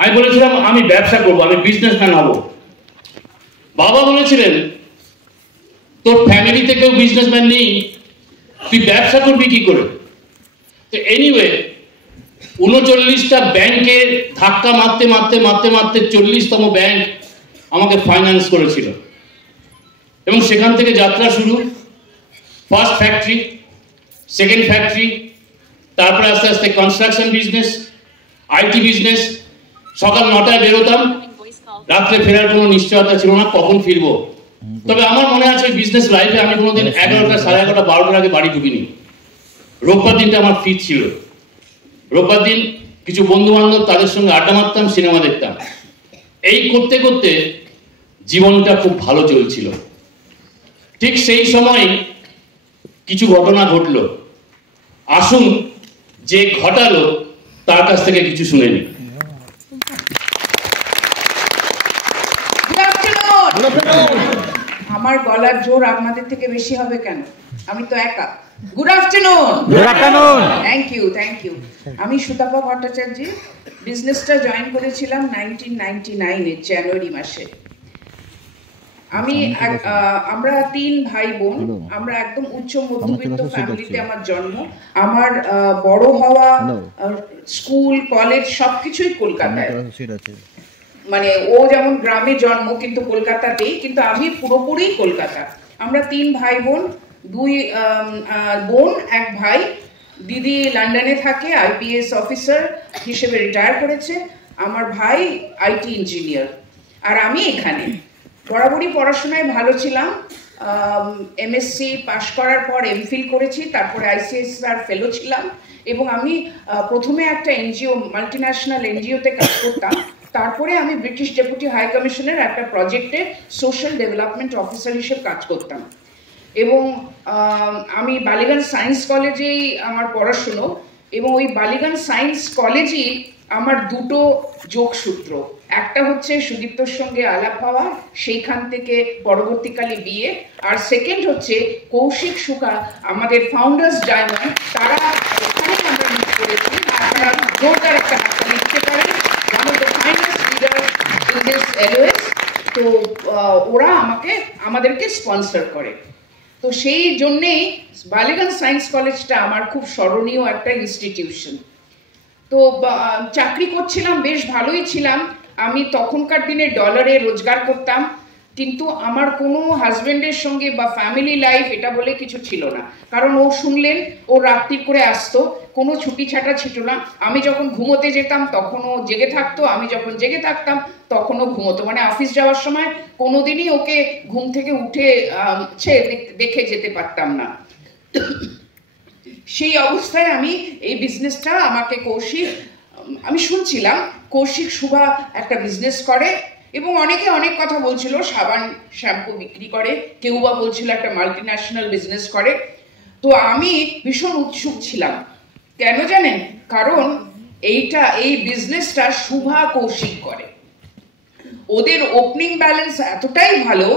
আমি বলেছিলাম আমি ব্যবসা করবো, আমি বিজনেসম্যান হব। বাবা বলেছিলেন তোর ফ্যামিলিতে কেউ বিজনেসম্যান নেই, তুই ব্যবসা করবি কি করে? তো এনিওয়ে 39টা ব্যাংকে ধাক্কা মারতে মারতে মারতে মারতে 40তম ব্যাংক আমাকে ফাইন্যান্স করেছিল এবং সেখান থেকে যাত্রা শুরু। ফার্স্ট ফ্যাক্টরি, সেকেন্ড ফ্যাক্টরি, তারপরে আস্তে আস্তে কনস্ট্রাকশন বিজনেস, আইটি বিজনেস। সকাল 9টায় বেরোতাম, রাত্রে ফেরার কোনো নিশ্চয়তা ছিল না কখন ফিরবো। তবে আমার মনে আছে বিজনেস লাইফে আমি কোনোদিন 11টা, 11:30, 12টার আগে বাড়ি ঢুকিনি। রোববার দিনটা আমার ফ্রি ছিল। রোববার দিন কিছু বন্ধু বান্ধব, তাদের সঙ্গে আড্ডা মারতাম, সিনেমা দেখতাম। এই করতে করতে জীবনটা খুব ভালো চলছিল। ঠিক সেই সময় কিছু ঘটনা ঘটলো। আসুন যে ঘটালো তার কাছ থেকে কিছু শুনে নিই। আমার গলার জোর আপনাদের থেকে বেশি হবে কেন? আমি তো একা। Good afternoon. Good afternoon. Thank you. আমি সুতাপা ভট্টাচার্য। বিজনেসটা জয়েন করেছিলাম 1999 এর জানুয়ারি মাসে। আমরা 3 ভাই বোন। আমরা একদম উচ্চ মধ্যবিত্ত ফ্যামিলিতে আমার জন্ম। আমার বড় হওয়া, স্কুল, কলেজ সবকিছুই কলকাতায়। মানে ও যেমন গ্রামে জন্ম কিন্তু কলকাতাতেই, কিন্তু আমি পুরোপুরি কলকাতা। আমরা 3 ভাই বোন, 2 বোন, 1 ভাই। দিদি লন্ডনে থাকে, আইপিএস অফিসার হিসেবে রিটায়ার করেছে। আমার ভাই আইটি ইঞ্জিনিয়ার, আর আমি এখানে। বরাবরই পড়াশোনায় ভালো ছিলাম। এমএসসি পাশ করার পর এমফিল করেছি, তারপরে আইসিএসআর ফেলো ছিলাম এবং আমি প্রথমে একটা এনজিও, মাল্টিন্যাশনাল এনজিওতে কাজ করতাম। তারপরে আমি ব্রিটিশ ডেপুটি হাই কমিশনের একটা প্রজেক্টে সোশ্যাল ডেভেলপমেন্ট অফিসার হিসেবে কাজ করতাম। এবং আমি বালিগঞ্জ সায়েন্স কলেজেই আমার পড়াশুনো, এবং ওই বালিগঞ্জ সায়েন্স কলেজেই আমার 2টো যোগসূত্র। একটা হচ্ছে সুদীপ্তর সঙ্গে আলাপ হওয়া, সেইখান থেকে পরবর্তীকালে বিয়ে। আর সেকেন্ড হচ্ছে কৌশিক সুকা, আমাদের ফাউন্ডার্স ডায়মন্ড, তারা এখানে আমরা মিট করেছি। আপনারা জোরদার একটা হাতটা লিখতে পারেন। One of the finest leaders in this LOS. তো ওরা আমাদেরকে স্পন্সর করে। তো সেই জন্যেই বালিগঞ্জ সায়েন্স কলেজটা আমার খুব স্মরণীয় একটা ইনস্টিটিউশন। তো চাকরি করছিলাম, বেশ ভালোই ছিলাম। আমি তখনকার দিনে ডলারে রোজগার করতাম, কিন্তু আমার কোনো হাজব্যান্ডের সঙ্গে বা ফ্যামিলি লাইফ এটা বলে কিছু ছিল না। কারণ ও শুনলেন, ও রাত্রির করে আসতো, কোনো ছুটি ছাটা ছিল না। আমি যখন ঘুমোতে যেতাম তখন ও জেগে থাকতো, আমি যখন জেগে থাকতাম তখন ও ঘুমোতো। মানে অফিস যাওয়ার সময় কোনোদিনই ওকে ঘুম থেকে উঠে দেখে যেতে পারতাম না। সেই অবস্থায় আমি এই বিজনেসটা, আমাকে কৌশিক, আমি শুনছিলাম কৌশিক সুভা একটা বিজনেস করে এবং অনেকে অনেক কথা বলছিল, সাবান শ্যাম্পু বিক্রি করে, কেউ বা বলছিল একটা মাল্টিন্যাশনাল বিজনেস করে। তো আমি ভীষণ উৎসুক ছিলাম। কেন জানেন? কারণ এই বিজনেসটা সুভা কৌশিক করে। ওদের ওপেনিং ব্যালেন্স এতটাই ভালো,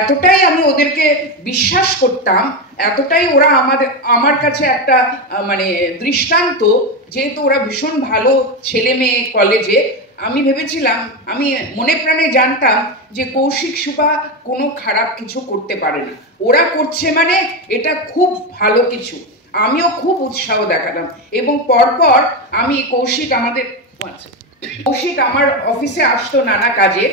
এতটাই আমি ওদেরকে বিশ্বাস করতাম, এতটাই ওরা আমার কাছে একটা মানে দৃষ্টান্ত। যেহেতু ওরা ভীষণ ভালো ছেলে মেয়ে কলেজে, আমি ভেবেছিলাম, আমি মনে প্রাণে জানতাম যে কৌশিক সুভা কোনো খারাপ কিছু করতে পারে না। ওরা করছে মানে এটা খুব ভালো কিছু। আমিও খুব উৎসাহ দেখালাম এবং পরপর আমি কৌশিক আমার অফিসে আসতো নানা কাজে।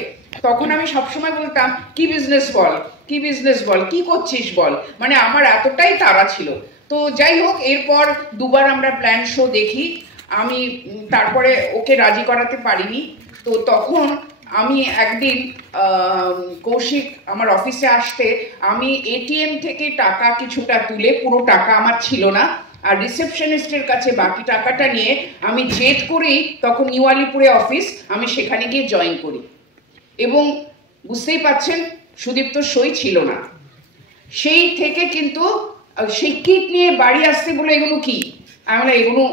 তখন আমি সবসময় বলতাম, কি বিজনেস বল, কি বিজনেস বল, কি করছিস বল। মানে আমার এতটাই তাড়া ছিল। তো যাই হোক, এরপর 2বার আমরা প্ল্যান শো দেখি। আমি তারপরে ওকে রাজি করাতে পারিনি। তো তখন আমি একদিন কৌশিক আমার অফিসে আসতে, আমি এটিএম থেকে টাকা কিছুটা তুলে, পুরো টাকা আমার ছিল না, আর রিসেপশনিস্টের কাছে বাকি টাকাটা নিয়ে আমি জেদ করেই, তখন নিউ আলিপুরে অফিস, আমি সেখানে গিয়ে জয়েন করি। এবং বুঝতেই পাচ্ছেন সুদীপ্ত সই ছিল না। সেই থেকে কিন্তু সেই কিট নিয়ে বাড়ি আসতে বলে, এগুলো কি? আমরা এগুলো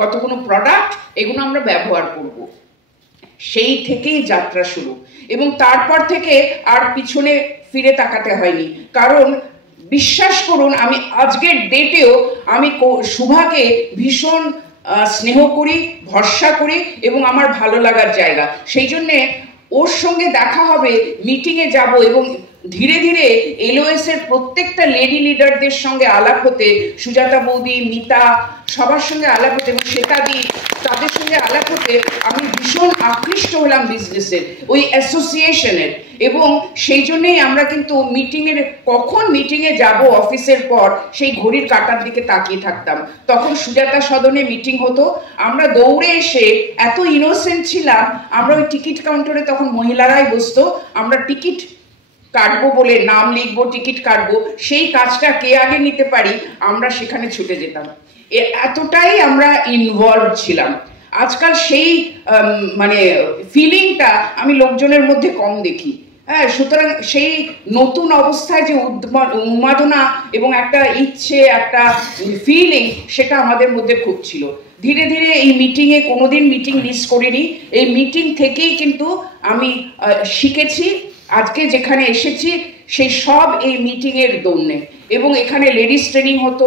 কতগুলো প্রোডাক্ট, এগুলো আমরা ব্যবহার করব। সেই থেকেই যাত্রা শুরু এবং তারপর থেকে আর পিছনে ফিরে তাকাতে হয়নি। কারণ বিশ্বাস করুন, আমি আজকের ডেটেও আমি সুভাকে ভীষণ স্নেহ করি, ভরসা করি এবং আমার ভালো লাগার জায়গা। সেই জন্যে ওর সঙ্গে দেখা হবে, মিটিংয়ে যাব এবং ধীরে ধীরে এলওএস এর প্রত্যেকটা লেডি লিডারদের সঙ্গে আলাপ হতে, সুজাতা বৌদি, মিতা, সবার সঙ্গে আলাপ হতে এবং শ্বেতাদি, তাদের সঙ্গে আলাপ হতে আমি ভীষণ আকৃষ্ট হলাম বিজনেসের, ওই অ্যাসোসিয়েশনের। এবং সেই জন্যেই আমরা কিন্তু কখন মিটিংয়ে যাব অফিসের পর সেই ঘড়ির কাঁটার দিকে তাকিয়ে থাকতাম। তখন সুজাতা সদনে মিটিং হতো, আমরা দৌড়ে এসে, এত ইনোসেন্ট ছিলাম আমরা, ওই টিকিট কাউন্টারে তখন মহিলারাই বসতো, আমরা টিকিট কাটবো বলে নাম লিখবো, টিকিট কাটবো, সেই কাজটা কে আগে নিতে পারি আমরা সেখানে ছুটে যেতাম। এতটাই আমরা ইনভলভ ছিলাম। আজকাল সেই মানে ফিলিংটা আমি লোকজনের মধ্যে কম দেখি। হ্যাঁ, সুতরাং সেই নতুন অবস্থায় যে উন্মাদনা এবং একটা ইচ্ছে, একটা ফিলিং, সেটা আমাদের মধ্যে খুব ছিল। ধীরে ধীরে এই মিটিংয়ে, কোনোদিন মিটিং মিস করিনি, এই মিটিং থেকেই কিন্তু আমি শিখেছি। আজকে যেখানে এসেছি সেই সব এই মিটিংয়ের দৌড়ে। এবং এখানে লেডিস ট্রেনিং হতো,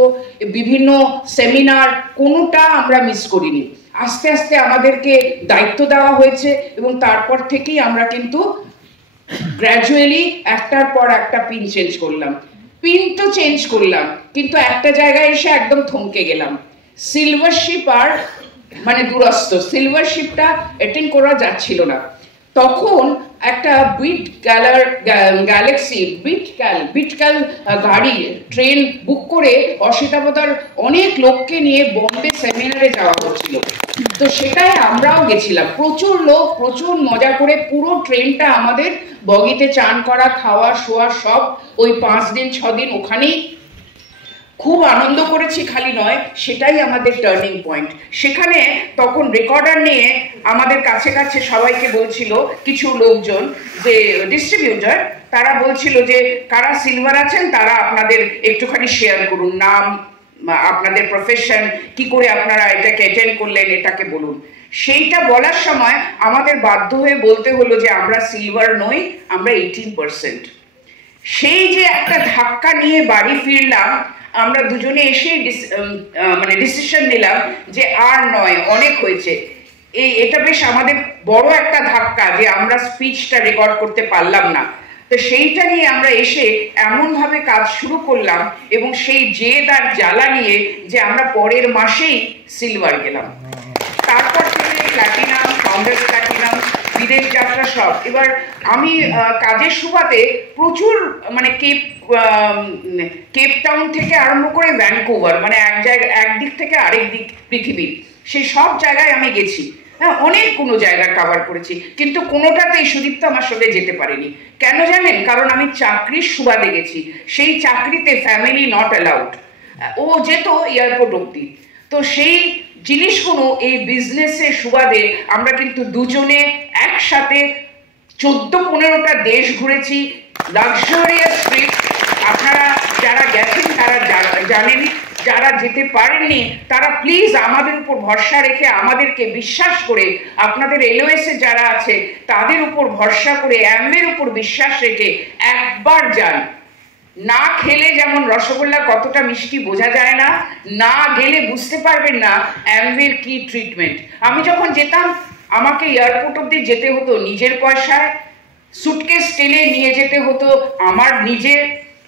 বিভিন্ন সেমিনার, কোনোটা আমরা মিস করিনি। আস্তে আস্তে আমাদেরকে দায়িত্ব দেওয়া হয়েছে এবং তারপর থেকেই আমরা কিন্তু গ্র্যাজুয়ালি একটার পর একটা পিন চেঞ্জ করলাম। পিন তো চেঞ্জ করলাম, কিন্তু একটা জায়গায় এসে একদম থমকে গেলাম। সিলভারশিপ আর মানে দূরস্থ, সিলভারশিপটা অ্যাটেন্ড করা যাচ্ছিল না। তখন একটা বিটক্যাল গাড়ি, ট্রেন বুক করে অসিতাবতার অনেক লোককে নিয়ে বম্বে সেমিনারে যাওয়া হচ্ছিল। তো সেটাই আমরাও গেছিলাম, প্রচুর লোক, প্রচুর মজা করে পুরো ট্রেনটা আমাদের বগিতে চান করা, খাওয়া, শোয়া সব ওই 5 দিন 6 দিন ওখানেই খুব আনন্দ করেছি। খালি নয়, সেটাই আমাদের টার্নিং পয়েন্ট। সেখানে তখন রেকর্ডার নিয়ে আমাদের কাছে কাছে সবাইকে বলছিল কিছু লোকজন, যে ডিস্ট্রিবিউটর, তারা বলছিল যে কারা সিলভার আছেন তারা আপনাদের একটুখানি শেয়ার করুন, নাম, আপনাদের প্রফেশন, কি করে আপনারা এটাকে অ্যাটেন্ড করলেন, এটাকে বলুন। সেইটা বলার সময় আমাদের বাধ্য হয়ে বলতে হলো যে আমরা সিলভার নই, আমরা 18%। সেই যে একটা ধাক্কা নিয়ে বাড়ি ফিরলাম, আমরা দুজনে এসে মানে ডিসিশন নিলাম যে আর নয়, অনেক হয়েছে। এটা বেশ আমাদের বড় একটা ধাক্কা যে আমরা স্পিচটা রেকর্ড করতে পারলাম না। তো সেইটা নিয়ে আমরা এসে এমনভাবে কাজ শুরু করলাম এবং সেই জেদ আর জ্বালা নিয়ে যে আমরা পরের মাসেই সিলভার গেলাম। তারপর থেকে প্ল্যাটিনাম, ফাউন্ডার্স প্ল্যাটিনাম, বিদেশ যাত্রা সব। এবার আমি কাজের সুবাদে প্রচুর মানে কেপ টাউন থেকে আরম্ভ করে ভ্যানকুভার, মানে একদিক থেকে আরেক দিক পৃথিবীর, সেই সব জায়গায় আমি গেছি। হ্যাঁ, অনেক কোনো জায়গা কভার করেছি, কিন্তু কোনোটাতেই সুদীপ্ত আমার সঙ্গে যেতে পারেনি। কেন জানেন? কারণ আমি চাকরির সুবাদে গেছি, সেই চাকরিতে ফ্যামিলি নট অ্যালাউড। ও যেত এয়ারপোর্ট অব্দি। তো সেই জিনিসগুলো এই বিজনেসের সুবাদে আমরা কিন্তু দুজনে একসাথে 14-15টা দেশ ঘুরেছি, লাক্সারিয়াস ট্রিপ। আপনারা যারা গেছেন তারা জানেন, যারা যেতে পারেননি তারা প্লিজ আমাদের উপর ভরসা রেখে, আমাদেরকে বিশ্বাস করে, আপনাদের এলওএস এ যারা আছে তাদের উপর ভরসা করে, অ্যামওয়ের উপর বিশ্বাস রেখে একবার যান। না খেলে যেমন রসগোল্লা কতটা মিষ্টি বোঝা যায় না, না গেলে বুঝতে পারবেন না অ্যামওয়ের কি ট্রিটমেন্ট। আমি যখন যেতাম আমাকে এয়ারপোর্ট অব্দি যেতে হতো নিজের পয়সায়, সুটকেস টেনে নিয়ে যেতে হতো, আমার নিজের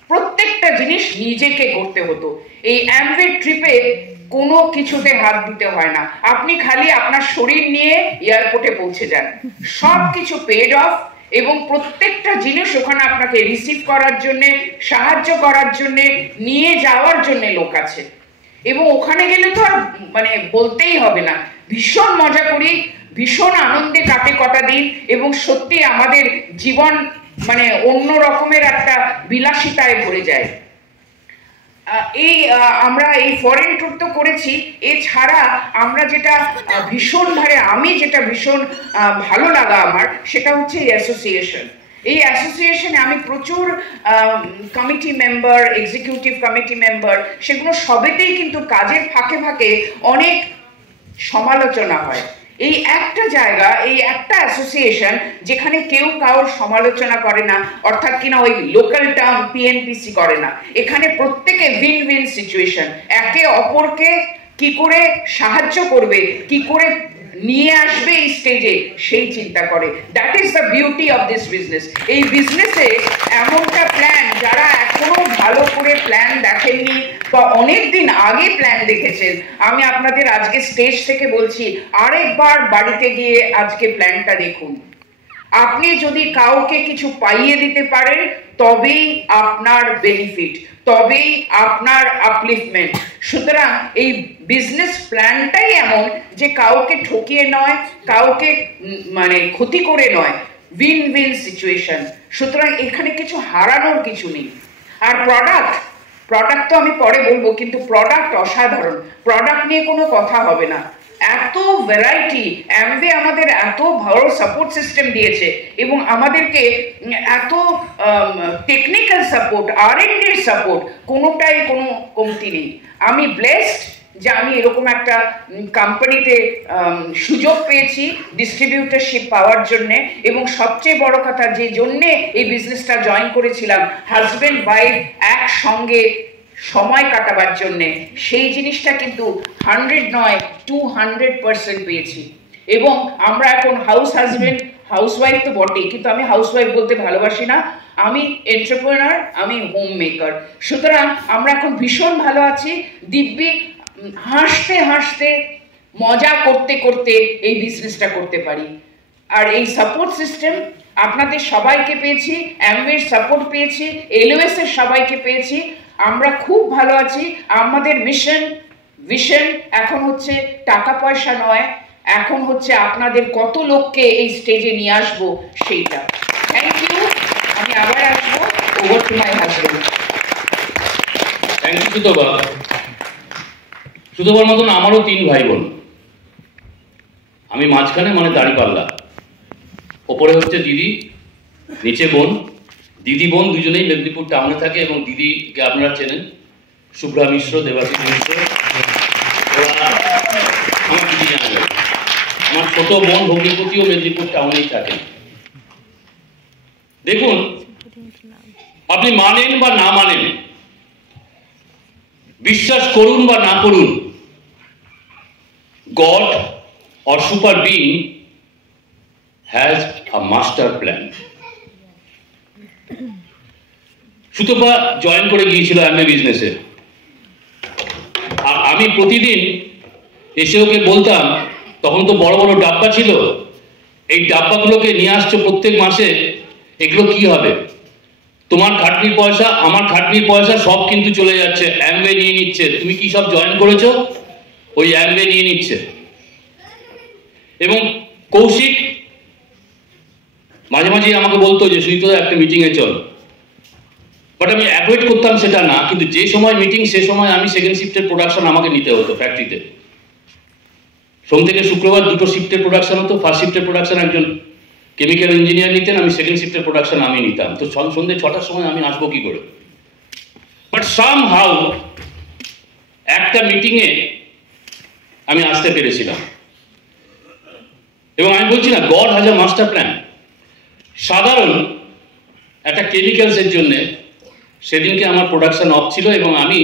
প্রত্যেকটা জিনিস নিজেকে করতে হতো। এই অ্যামওয়ে ট্রিপে কোনো কিছুতে হাত দিতে হয় না, আপনি খালি আপনার শরীর নিয়ে এয়ারপোর্টে পৌঁছে যান, সব কিছু পেড অফ। এবং প্রত্যেকটা জিনিস ওখানে আপনাকে রিসিভ করার জন্যে, সাহায্য করার জন্যে, নিয়ে যাওয়ার জন্যে লোক আছে। এবং ওখানে গেলে তো আর মানে বলতেই হবে না, ভীষণ মজা করি, ভীষণ আনন্দে কাটে কটা দিন এবং সত্যি আমাদের জীবন মানে অন্য রকমের একটা বিলাসিতায় ভরে যায়। আমরা এই ফরেন ট্যুর তো করেছি, এছাড়া আমরা যেটা আমি যেটা ভীষণ ভালো লাগা আমার, সেটা হচ্ছে এই অ্যাসোসিয়েশন। এই অ্যাসোসিয়েশনে আমি প্রচুর committee member, executive committee member, সেগুলো সবেতেই কিন্তু কাজের ফাঁকে ফাঁকে অনেক সমালোচনা হয়। এই একটা জায়গা, এই একটা অ্যাসোসিয়েশন যেখানে কেউ কারোর সমালোচনা করে না, অর্থাৎ কিনা ওই লোকাল টার্ম পিএনপিসি করে না। এখানে প্রত্যেকে উইন উইন সিচুয়েশন, একে অপরকে কি করে সাহায্য করবে, কি করে নিয়ে আসবে এই স্টেজে, সেই চিন্তা করে। That is the beauty of this business. এই বিজনেসে এমনটা প্ল্যান, যারা এখনো ভালো করে প্ল্যান দেখেননি বা অনেক দিন আগে প্ল্যান দেখেছেন, আমি আপনাদের আজকে স্টেজ থেকে বলছি, আরেকবার বাড়িতে গিয়ে আজকে প্ল্যানটা দেখুন। আপনি যদি কাউকে কিছু পাইয়ে দিতে পারেন তবেই আপনার বেনিফিট, তবেই আপনার আপলিফমেন্ট। সুতরাং এই বিজনেস প্ল্যানটাই এমন যে কাউকে ঠকিয়ে নয়, কাউকে মানে ক্ষতি করে নয়, উইন উইন সিচুয়েশন। সুতরাং এখানে কিছু হারানোর কিছু নেই। আর প্রোডাক্ট তো আমি পরে বলবো, কিন্তু প্রোডাক্ট অসাধারণ, প্রোডাক্ট নিয়ে কোনো কথা হবে না। এত ভ্যারাইটি, অ্যামওয়ে আমাদের এত ভালো সাপোর্ট সিস্টেম দিয়েছে এবং আমাদেরকে এত টেকনিক্যাল সাপোর্ট, R&D সাপোর্ট, কোনোটাই কোনো কমতি নেই। আমি ব্লেসড যে আমি এরকম একটা কোম্পানিতে সুযোগ পেয়েছি ডিস্ট্রিবিউটরশিপ পাওয়ার জন্যে, এবং সবচেয়ে বড় কথা যে জন্যে এই বিজনেসটা জয়েন করেছিলাম, হাজব্যান্ড ওয়াইফ একসঙ্গে সময় কাটাবার জন্যে, সেই জিনিসটা কিন্তু 100 নয় 200% পেয়েছি। এবং আমরা এখন হাউস ওয়াইফ তো বটেই, কিন্তু আমি হাউস ওয়াইফ বলতে ভালোবাসি না, আমি এন্টারপ্রেনার, আমি হোম মেকার। সুতরাং আমরা এখন ভীষণ ভালো আছি, দিব্যি হাসতে হাসতে মজা করতে করতে এই বিজনেসটা করতে পারি। আর এই সাপোর্ট সিস্টেম আপনাদের সবাইকে পেয়েছি, অ্যামওয়ের সাপোর্ট পেয়েছি, LOS এর সবাইকে পেয়েছি, আমরা খুব ভালো আছি। আমাদের ভিশন এখন হচ্ছে টাকা পয়সা নয়, এখন হচ্ছে আপনাদের কত লোককে এই স্টেজে নিয়ে আসবো সেইটা। Thank you. আমি আবার আসবো। Over to my husband. Thank you Sutapa. সুতপার মতন আমারও 3 ভাই বোন, আমি মাঝখানে, মানে দাঁড়িপাল্লা। ওপরে হচ্ছে দিদি, নিচে বোন। দিদি বোন দুজনেই মেদিনীপুর টাউনে থাকে, এবং দিদিকে আপনারা চেনেন, শুভ্রা মিশ্র, দেবাশিস মিশ্র, ওরা আমার দিদি জানেন। আমার ছোট বোন ভগ্নিপতিও মেদিনীপুর টাউনেই থাকেন। দেখুন, আপনি মানেন বা না মানেন, বিশ্বাস করুন বা না করুন, God or super being has a master plan. Sutapa join করে গিয়েছিল অ্যামওয়ে বিজনেসে। আর আমি প্রতিদিন এসে ওকে বলতাম, তখন তো বড় বড় ডাব্বা ছিল, এই ডাব্বাগুলোকে নিয়ে আসছো প্রত্যেক মাসে, এগুলো কি হবে? তোমার খাটনির পয়সা, আমার খাটনির পয়সা সব কিন্তু চলে যাচ্ছে, অ্যামওয়ে নিয়ে নিচ্ছে। তুমি কি সব জয়েন করেছো? ওই অ্যামওয়ে নিয়ে নিচ্ছে। এবং কৌশিক মাঝে মাঝে আমাকে বলতো যে সুজিতদা একটা মিটিংয়ে চল, বাট আমি অ্যাভয়েড করতাম সেটা না। কিন্তু যে সময় মিটিং, সে সময় আমি সেকেন্ড শিফটের প্রোডাকশন আমাকে নিতে হতো ফ্যাক্টরিতে। সোম থেকে শুক্রবার 2টো শিফটের প্রোডাকশন হতো। ফার্স্ট শিফটের প্রোডাকশন একজন কেমিক্যাল ইঞ্জিনিয়ার নিতেন, আমি সেকেন্ড শিফটের প্রোডাকশন আমি নিতাম। তো সন্ধ্যে 6টার সময় আমি আসবো কি করে? বাট সামহাউ একটা মিটিংয়ে আমি আসতে পেরেছিলাম। এবং আমি বলছি না, god has a master plan. সাধারণ একটা কেমিক্যালসের জন্য সেদিনকে আমার প্রোডাকশন অফ ছিল, এবং আমি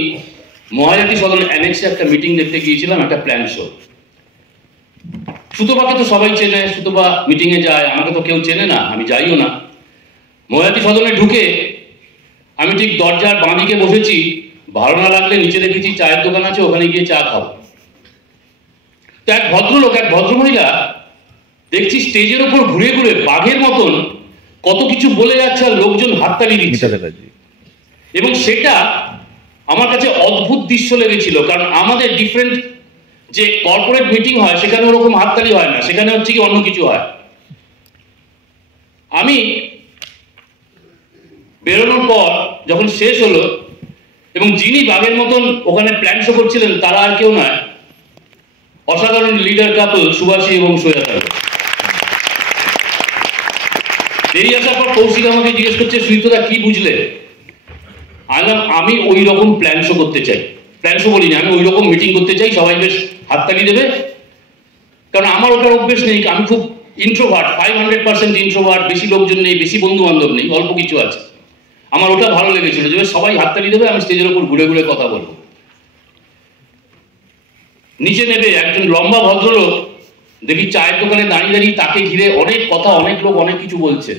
মহাজাতি সদন অ্যানেক্সে একটা মিটিং দেখতে গিয়েছিলাম, একটা প্ল্যান শো। সুতপাকে তো সবাই চেনে, সুতপা মিটিংয়ে যায়, আমাকে তো কেউ চেনে না, আমি যাইও না। মহাজাতি সদনে ঢুকে আমি ঠিক দরজার বাঁদিকে বসেছি, ভালো না লাগলে নিচে দেখেছি চায়ের দোকান আছে, ওখানে গিয়ে চা খাবো। তো এক ভদ্রলোক, এক ভদ্রমহিলা দেখছি স্টেজের উপর ঘুরে ঘুরে বাঘের মতন কত কিছু বলে যাচ্ছে, আর লোকজন হাততালি দিচ্ছে। এবং সেটা আমার কাছে অদ্ভুত দৃশ্য লেগেছিল, কারণ আমাদের ডিফারেন্ট যে কর্পোরেট মিটিং হয় সেখানে ওরকম হাততালি হয় না, সেখানে হচ্ছে কি অন্য কিছু হয়। আমি বেরোনোর পর যখন শেষ হলো, এবং যিনি বাঘের মতন ওখানে প্ল্যান শো করছিলেন, তারা আর কেউ নয়, অসাধারণ লিডার কাপল সুভাষী এবং সৈয়দ। বেরিয়ে আসার পর কৌশিক আমাকে জিজ্ঞেস করছে, সুজিতদা কি বুঝলে? আমি ওই রকম প্ল্যান শো করতে চাই। প্ল্যান শো বলিনি, আমি ওই রকম মিটিং করতে চাই, সবাই বেশ হাততালি দেবে। কারণ আমার ওটার অভ্যেস নেই, আমি খুব ইন্ট্রোভার্ট, 500% ইন্ট্রোভার্ট, বেশি লোকজন নেই, বেশি বন্ধু বান্ধব নেই, অল্প কিছু আছে। আমার ওটা ভালো লেগেছিল যে সবাই হাততালি দেবে, আমি স্টেজের উপর ঘুরে ঘুরে কথা বলবো। নিচে নেবে একজন লম্বা ভদ্রলোক, দেখি চায়ের দোকানে দাঁড়িয়ে দাঁড়িয়ে তাকে ঘিরে অনেক কথা, অনেক লোক অনেক কিছু বলছে,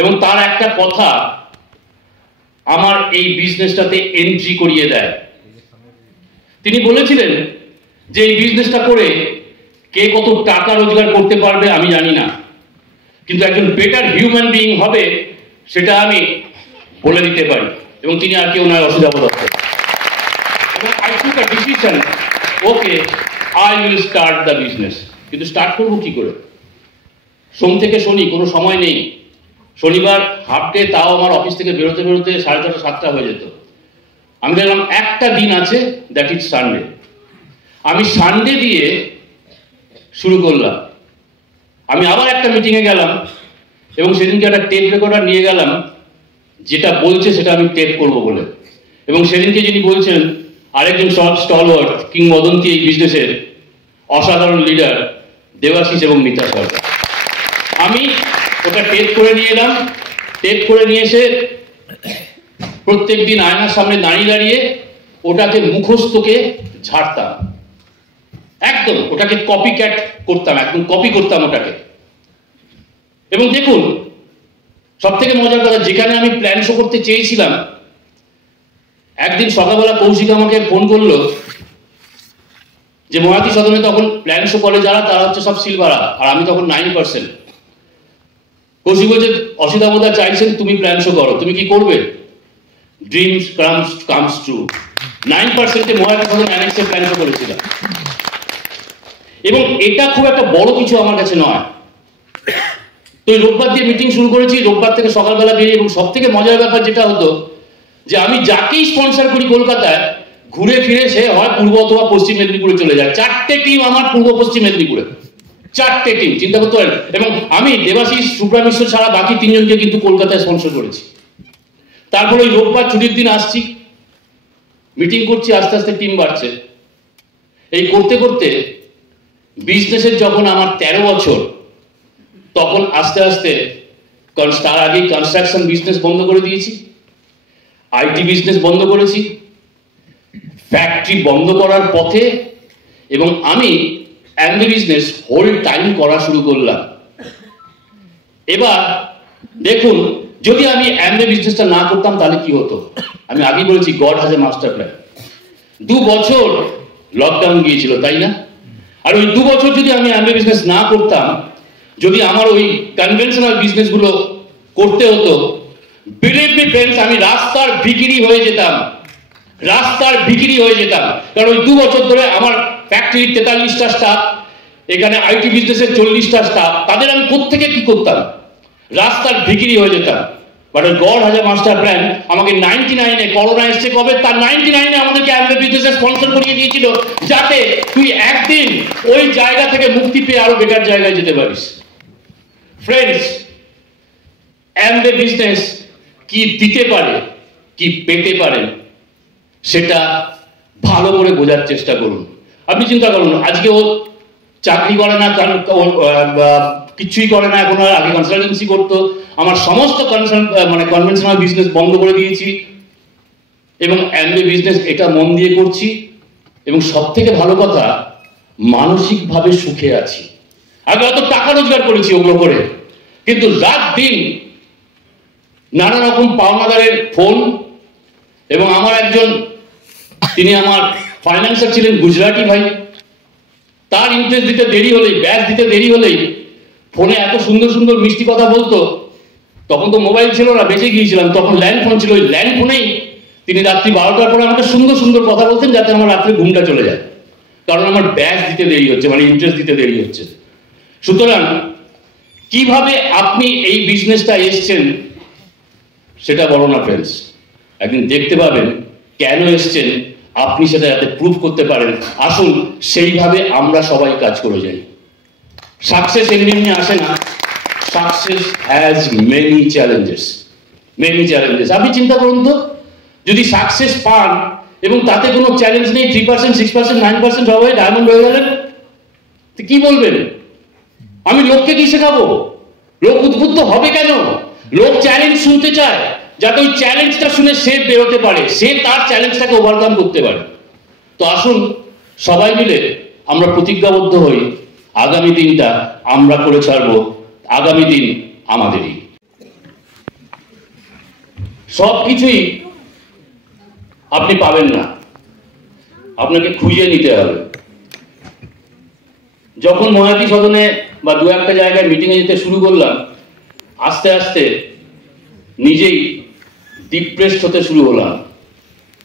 এবং তার একটা কথা আমার এই বিজনেসটাতে এন্ট্রি করিয়ে দেয়। তিনি বলেছিলেন যে এই বিজনেসটা করে কে কত টাকা রোজগার করতে পারবে আমি জানি না, কিন্তু একজন বেটার হিউম্যান বিইং হবে সেটা আমি বলে দিতে পারি। এবং তিনি আর কেউ নয়, অসিতাভ দত্ত। এবং I took a decision, okay I will start the business. কিন্তু স্টার্ট করবো কি করে? সোম থেকে শনি কোনো সময় নেই। শনিবার হাফ ডে, তাও আমার অফিস থেকে বেরোতে বেরোতে 6:30 7টা হয়ে যেত। আমি দেখলাম একটা দিন আছে, দ্যাট ইজ সানডে। আমি সানডে দিয়ে শুরু করলাম। আমি আবার একটা মিটিংয়ে গেলাম এবং সেদিনকে একটা টেপ রেকর্ডার নিয়ে গেলাম, যেটা বলছে সেটা আমি টেপ করব বলে। এবং সেদিনকে যিনি বলছেন আরেকজন সব স্টলওয়ার্ড, কিংবদন্তি এই বিজনেসের অসাধারণ লিডার দেবাশিস এবং মিতা সরকার। আমি ওটা টেপ করে নিয়ে এলাম। টেপ করে নিয়ে এসে প্রত্যেক দিন আয়নার সামনে দাঁড়িয়ে দাঁড়িয়ে ওটাকে মুখস্থকে ঝাড়তাম, একদম ওটাকে কপি ক্যাট করতাম, একদম কপি করতাম ওটাকে। এবং দেখুন, সব থেকে মজার কথা, যেখানে আমি প্ল্যান শো করতে চেয়েছিলাম, একদিন সকালবেলা কৌশিক আমাকে ফোন করলো যে মহাতি সদনে তখন প্ল্যান শো করে যারা, তারা হচ্ছে সব সিলভারা, আর আমি তখন 9%। কৌশিক বলছে অসিতাভ দা চাইছেন তুমি প্ল্যান শো করো, তুমি কি করবে? Dreams comes true. 9%-এ মহাতি সদন অ্যানেক্সে প্ল্যান শো করেছিলাম। এবং এটা খুব একটা বড় কিছু আমার কাছে নয়। তো রোববার দিয়ে মিটিং শুরু করেছি, রোববার থেকে সকালবেলা বেরিয়ে। এবং সব থেকে মজার ব্যাপার যেটা হতো, যে আমি যাকেই স্পন্সর করি কলকাতায়, ঘুরে ফিরে সে হয় পূর্ব অথবা পশ্চিম মেদিনীপুরে চলে যায়। 4টে টিম আমার পূর্ব পশ্চিম মেদিনীপুরে, 4টে টিম, চিন্তা করতে পারেন। এবং আমি দেবাশিস, সুব্রা মিশ্র ছাড়া বাকি 3 জনকে কিন্তু কলকাতায় স্পন্সর করেছি। তারপরে ওই রোববার ছুটির দিন আসছি, মিটিং করছি, আস্তে আস্তে টিম বাড়ছে। এই করতে করতে বিজনেসের যখন আমার 13 বছর, তখন আস্তে আস্তে, তার আগে কনস্ট্রাকশন বিজনেস বন্ধ করে দিয়েছি, আইটি বিজনেস বন্ধ করেছি, ফ্যাক্টরি বন্ধ করার পথে, এবং আমি অ্যামওয়ে বিজনেস হোল টাইম করা শুরু করলাম। এবার দেখুন, যদি আমি অ্যামওয়ে বিজনেসটা না করতাম তাহলে কি হতো? আমি আগেই বলেছি, god has a master plan. 2 বছর লকডাউন গিয়েছিল, তাই না? আর ওই 2 বছর যদি আমি অ্যামওয়ে বিজনেস না করতাম, যদি আমার ওই কনভেনশনাল বিজনেসগুলো করতে হতো, বিলিভ মি ফ্রেন্ডস, আমি রাস্তার ভিখিরি হয়ে যেতাম, রাস্তার ভিখিরি হয়ে যেতাম। কারণ ওই 2 বছর ধরে আমার ফ্যাক্টরির 43টা স্টাফ, এখানে আইটি বিজনেসের 40টা স্টাফ, তাদের আমি কোত্থেকে কি করতাম? রাস্তার ভিখিরি হয়ে যেতাম। But god has a master plan. আমাকে 99-এ, করোনা এসছে কবে, তার 99-এ আমাদেরকে অ্যামওয়ে বিজনেসের স্পন্সর করিয়ে দিয়েছিল, যাতে তুই একদিন ওই জায়গা থেকে মুক্তি পেয়ে আরো বেটার জায়গায় যেতে পারিস। ফ্রেন্ডস, অ্যামওয়ে বিজনেস কি দিতে পারে, কি পেতে পারেন, সেটা ভালো করে বোঝার চেষ্টা করুন। আপনি চিন্তা করুন, আজকে ও চাকরি করে না, কিছুই করে না, এখন আগে কনসালটেন্সি করতো। আমার সমস্ত কনভেনশনাল বিজনেস বন্ধ করে দিয়েছি এবং অ্যামওয়ে বিজনেস এটা মন দিয়ে করছি। এবং সব থেকে ভালো কথা, মানসিকভাবে সুখে আছি। আগে অত টাকা রোজগার করেছি ওগুলো করে, কিন্তু রাত দিন নানা রকম পাওনাদারের ফোন। এবং আমার একজন, তিনি আমার ফাইন্যান্সার ছিলেন, গুজরাটি ভাই, তার ইন্টারেস্ট দিতে দেরি হলেই, ব্যাচ দিতে দেরি হলেই ফোনে এত সুন্দর সুন্দর মিষ্টি কথা বলতো। তখন তো মোবাইল ছিল না, বেঁচে গিয়েছিলাম, তখন ল্যান্ড ফোন ছিল। ওই ল্যান্ড ফোনেই তিনি রাত্রি 12টার পরে আমাকে সুন্দর সুন্দর কথা বলতেন, যাতে আমার রাত্রে ঘুমটা চলে যায়, কারণ আমার ব্যাচ দিতে দেরি হচ্ছে, মানে ইন্টারেস্ট দিতে দেরি হচ্ছে। সুতরাং কিভাবে আপনি এই বিজনেসটা এসছেন সেটা বলো না ফ্রেন্ডস, একদিন দেখতে পাবেন কেন এসছেন, আপনি সেটা যাতে প্রুভ করতে পারেন। আসুন সেইভাবে আমরা সবাই কাজ করে যাই। সাকসেস এমনি এমনি আসে না, success has many challenges, many challenges. আপনি চিন্তা করুন তো, যদি সাকসেস পান এবং তাতে কোনো চ্যালেঞ্জ নেই, 3%, 6%, 9% সবাই ডায়মন্ড হয়ে গেলেন, তো কি বলবেন? আমি লোককে কি শেখাবো? লোক উদ্বুদ্ধ হবে কেন? লোক চ্যালেঞ্জ শুনতে চায়, যাতে ওই চ্যালেঞ্জটা শুনে সে বেরোতে পারে, সে তার চ্যালেঞ্জটাকে ওভারকাম করতে পারে। তো আসুন সবাই মিলে আমরা প্রতিজ্ঞাবদ্ধ হই, আগামী দিনটা আমরা করে ছাড়বো, আগামী দিন আমাদেরই। সবকিছুই আপনি পাবেন না, আপনাকে খুঁজে নিতে হবে। যখন মহাতি সদনে বা দু একটা জায়গায় মিটিংয়ে যেতে শুরু করলাম, আস্তে আস্তে নিজেই ডিপ্রেসড হতে শুরু হলাম।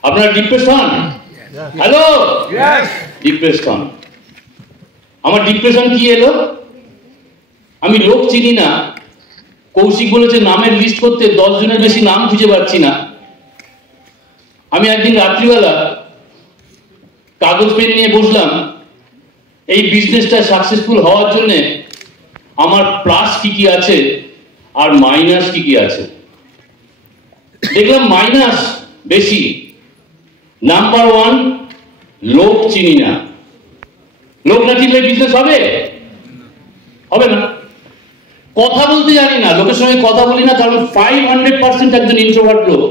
আপনারা ডিপ্রেসড হন? হ্যালো, ডিপ্রেসড হন। আমার ডিপ্রেশন কি এলো? আমি লোক চিনি না। কৌশিক বলেছে নামের লিস্ট করতে, 10 জনের বেশি নাম খুঁজে পাচ্ছি না। আমি একদিন রাত্রিবেলা কাগজ পেন নিয়ে বসলাম, এই বিজনেসটা সাকসেসফুল হওয়ার জন্য আমার প্লাস কি কি আছে আর মাইনাস কি কি আছে। দেখলাম মাইনাস বেশি। নাম্বার 1, লোক চিনি না। লোক না চিনলে বিজনেস হবে? হবে না। কথা বলতে জানি না, লোকের সঙ্গে কথা বলি না, কারণ 500% একজন ইন্ট্রোভার্ট লোক।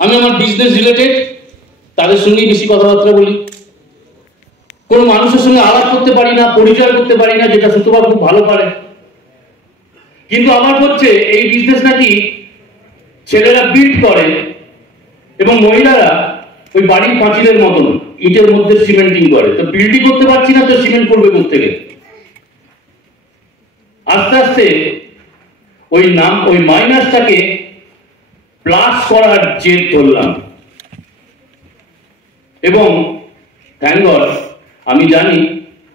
আমি আমার বিজনেস রিলেটেড তাদের সঙ্গেই বেশি কথাবার্তা বলি। কোনো মানুষের সঙ্গে আলাপ করতে পারি না, পরিচয় করতে পারি না, যেটা সুতরাং খুব ভালো পারে। কিন্তু আমার হচ্ছে এই বিজনেস নাকি ছেলেরা বিল্ড করে এবং মহিলারা ওই বাড়ির পাঁচিলের মতন ইটের মধ্যে সিমেন্টিং করে। তো বিল্ডিং করতে পারছি না, তো সিমেন্ট করবে কোত্থেকে? আস্তে আস্তে ওই মাইনাসটাকে প্লাস করার জেদ ধরলাম এবং থ্যাঙ্ক গড আমি জানি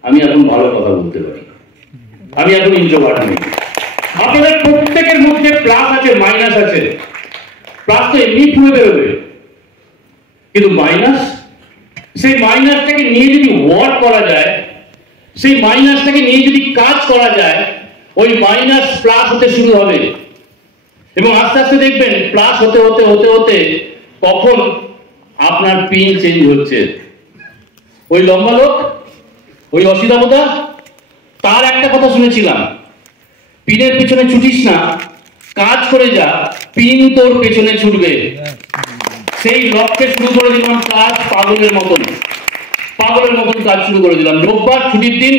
আমি এখন ভালো কথা বলতে পারি, আমি এখন ইন্ট্রোভার্ট নেই। আপনাদের প্রত্যেকের মধ্যে প্লাস আছে, মাইনাস আছে। প্লাস তো এমনি ফুলে বেরোবে, কিন্তু মাইনাস, সেই মাইনাসটাকে নিয়ে যদি ওয়ার্ক করা যায়, সেই মাইনাসটাকে নিয়ে যদি কাজ করা যায়, ওই মাইনাস প্লাস হতে শুরু হবে এবং আস্তে আস্তে দেখবেন প্লাস হতে হতে হতে হতে কখন আপনার পিন চেঞ্জ হচ্ছে। ওই লম্বা লোক, ওই অসিদাবদা, তার একটা কথা শুনেছিলাম, পিনের পেছনে ছুটিস না, কাজ করে যা, পিন তোর পেছনে ছুটবে। সেই লক্ষ্যে শুরু করে দিলাম কাজ, পাগলের মতন কাজ শুরু করে দিলাম। রোববার ছুটির দিন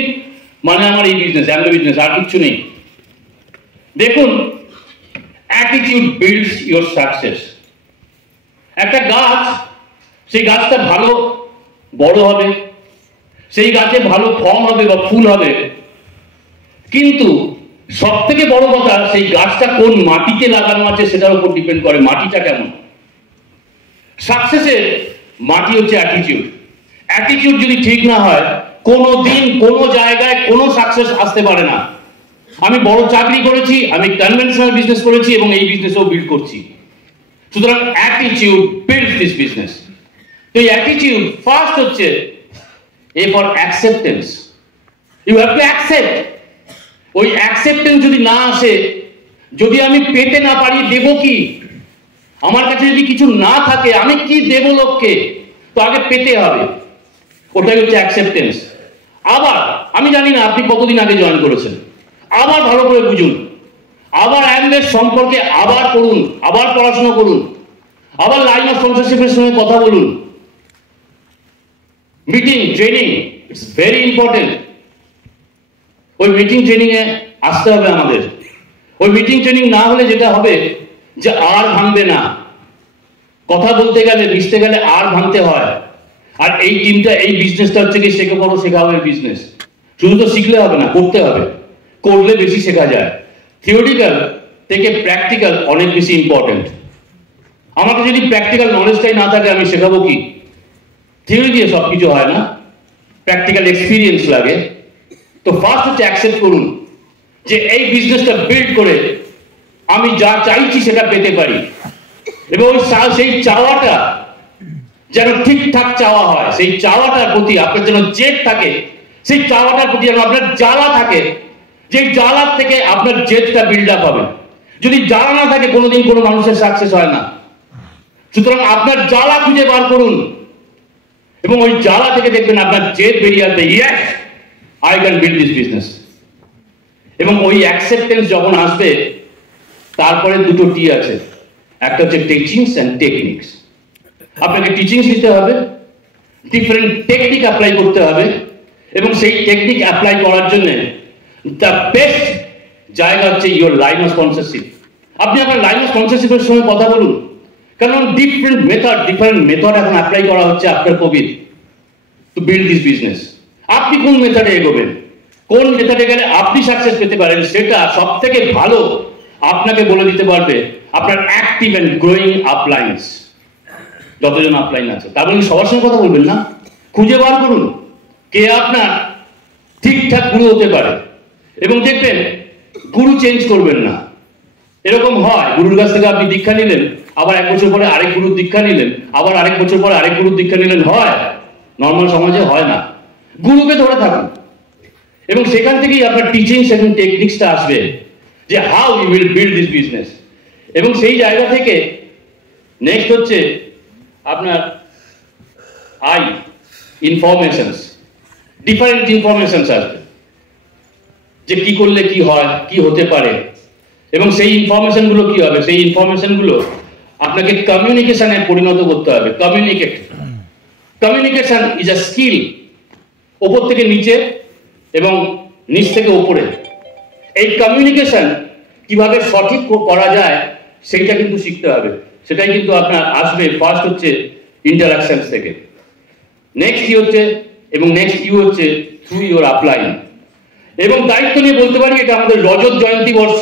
মানে আমার এই বিজনেস, বিজনেস, আর কিছু নেই। দেখুন, অ্যাটিটিউড বিল্ডস ইওর সাকসেস। একটা গাছ, সেই গাছটা ভালো বড় হবে, সেই গাছে ভালো ফল হবে বা ফুল হবে, কিন্তু সব থেকে বড় কথা সেই গাছটা কোন মাটিতে লাগানো আছে সেটার উপর ডিপেন্ড করে, মাটিটা কেমন। সাকসেসের মাটি হচ্ছে অ্যাটিটিউড। অ্যাটিটিউড যদি ঠিক না হয়, কোনো দিন কোনো জায়গায় কোনো সাকসেস আসতে পারে না। আমি বড় চাকরি করেছি, আমি কনভেনশনাল বিজনেস করেছি এবং এই বিজনেসও বিল্ড করছি। সুতরাং অ্যাটিটিউড বিল্ডস দিস বিজনেস। তো এই অ্যাটিটিউড ফার্স্ট হচ্ছে A for acceptance. You have to accept. ওই অ্যাকসেপ্টেন্স যদি না আসে, যদি আমি পেতে না পারি, দেব কি? আমার কাছে যদি কিছু না থাকে, আমি কি দেব লোককে? তো আগে পেতে হবে, ওটাই হচ্ছে অ্যাকসেপ্টেন্স। আবার আমি জানি না আপনি কতদিন আগে জয়েন করেছেন, আবার ভালো করে বুঝুন, আবার অ্যামবেস সম্পর্কে আবার পড়ুন, আবার পড়াশোনা করুন, আবার লাইন অফ স্পন্সরশিপের সঙ্গে কথা বলুন। Meeting, training, it's very important. ওই মিটিং ট্রেনিং এ আসতে হবে আমাদের। ওই মিটিং ট্রেনিং না হলে যেটা হবে যে আর ভাঙবে না। কথা বলতে গেলে, মিশতে গেলে আর ভাঙতে হয়। আর এই টিমটা, এই বিজনেসটা হচ্ছে কি শেখে বড় শেখা হবে বিজনেস। শুধু তো শিখলে হবে না, করতে হবে। করলে বেশি শেখা যায়। থিওরিক্যাল থেকে প্র্যাকটিক্যাল অনেক বেশি ইম্পর্টেন্ট। আমাকে যদি প্র্যাকটিক্যাল নলেজটাই না থাকে, আমি শেখাবো কি? থিওরি দিয়ে সবকিছু হয় না, প্র্যাকটিক্যাল এক্সপিরিয়েন্স লাগে। তো ফার্স্ট হচ্ছে অ্যাকসেপ্ট করুন যে এই বিজনেসটা বিল্ড করে আমি যা চাইছি সেটা পেতে পারি, এবং সেই চাওয়াটা যেন ঠিকঠাক চাওয়া হয়, সেই চাওয়াটার প্রতি আপনার যেন জেদ থাকে, সেই চাওয়াটার প্রতি যেন আপনার জ্বালা থাকে, যে জ্বালার থেকে আপনার জেদটা বিল্ড আপ হবে। যদি জ্বালা না থাকে, কোনোদিন কোনো মানুষের সাকসেস হয় না। সুতরাং আপনার জ্বালা খুঁজে বার করুন এবং ওই জ্বালা থেকে দেখবেন আপনার জেদ বেরিয়ে আসবে, yes I can build this business. এবং ওই অ্যাকসেপ্টেন্স যখন আসবে, তারপরে দুটো টি আছে, একটা হচ্ছে টিচিংস অ্যান্ড টেকনিক্স। আপনাকে টিচিংস দিতে হবে, ডিফারেন্ট টেকনিক অ্যাপ্লাই করতে হবে, এবং সেই টেকনিক অ্যাপ্লাই করার জন্য দ্য বেস্ট জায়গা হচ্ছে ইউর লাইন অফ স্পন্সরশিপ। আপনি আপনার লাইন অফ স্পন্সরশিপের সঙ্গে কথা বলুন, কারণ ডিফারেন্ট মেথড এখন অ্যাপ্লাই করা হচ্ছে আপনার Covid to build this business. আপনি কোন মেথডে এগোবেন, কোন মেথডে গেলে আপনি সাকসেস পেতে পারেন, সেটা সব থেকে ভালো আপনাকে বলে দিতে পারবে আপনার অ্যাক্টিভ অ্যান্ড গ্রোয়িং আপলাইন্স। যতজন আপলাইন আছে তার বলে সবার সঙ্গে কথা বলবেন না, খুঁজে বার করুন কে আপনার ঠিকঠাক গুরু হতে পারে, এবং দেখবেন গুরু চেঞ্জ করবেন না। এরকম হয়, গুরুর কাছ থেকে আপনি দীক্ষা নিলেন, আবার 1 বছর পরে আরেক গুরুর দীক্ষা নিলেন, আবার আরেক বছর পরে আরেক গুরুর দীক্ষা নিলেন, হয়? নর্মাল সমাজে হয় না। গুরুকে ধরে থাকুন, এবং সেখান থেকেই আপনার টিচিংস এবং টেকনিক্সটা আসবে যে how you will build this business. এবং সেই জায়গা থেকে নেক্সট হচ্ছে আপনার ইনফরমেশনস, ডিফারেন্ট ইনফরমেশনস আসবে যে কি করলে কি হয়, কি হতে পারে, এবং সেই ইনফরমেশনগুলো কি হবে, সেই ইনফরমেশনগুলো আপনাকে কমিউনিকেশনে পরিণত করতে হবে। কমিউনিকেশন ইজ আ স্কিল, ওপর থেকে নিচে এবং নিচ থেকে ওপরে। এই কমিউনিকেশন কিভাবে সঠিক করা যায় সেইটা কিন্তু শিখতে হবে, সেটাই কিন্তু আপনার আসবে। ফার্স্ট হচ্ছে ইন্টারাকশনস থেকে, নেক্সট ইউ হচ্ছে থ্রু ইউর আপলাইন। এবং দায়িত্ব নিয়ে বলতে পারি এটা আমাদের রজত জয়ন্তী বর্ষ,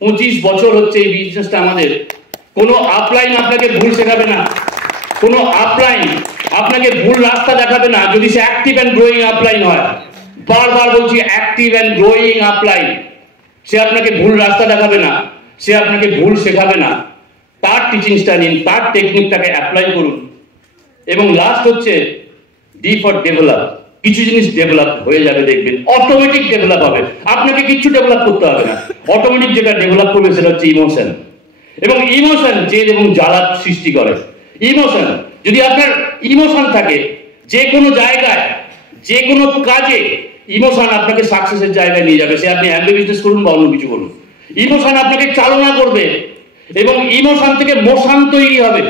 25 বছর হচ্ছে এই বিজনেসটা আমাদের। কোনো আপলাইন আপনাকে ভুল শেখাবে না, কোনো আপলাইন আপনাকে ভুল রাস্তা দেখাবে না, যদি সে অ্যাক্টিভ অ্যান্ড গ্রোয়িং আপলাইন হয়। বারবার বলছি, অ্যাক্টিভ অ্যান্ড গ্রোয়িং আপলাইন। সে আপনাকে ভুল রাস্তা দেখাবে না, সে আপনাকে ভুল শেখাবে না। তার টিচিংসটা নিন, তার টেকনিকটাকে অ্যাপ্লাই করুন। এবং লাস্ট হচ্ছে ডি ফর ডেভেলপ। কিছু জিনিস ডেভেলপ হয়ে যাবে, দেখবেন অটোমেটিক ডেভেলপ হবে, আপনাকে কিছু ডেভেলপ করতে হবে না। অটোমেটিক যেটা ডেভেলপ করবে সেটা হচ্ছে ইমোশন। এবং ইমোশন জেদ এবং জ্বালা সৃষ্টি করে। ইমোশন, যদি আপনার ইমোশন থাকে যে কোনো জায়গায়, যে কোনো কাজে, ইমোশন আপনাকে সাকসেসের জায়গায় নিয়ে যাবে। সে আপনি এমবি বিজনেস করুন বা অন্য কিছু করুন, ইমোশন আপনাকে চালনা করবে, এবং ইমোশন থেকে মোশন তৈরি হবে।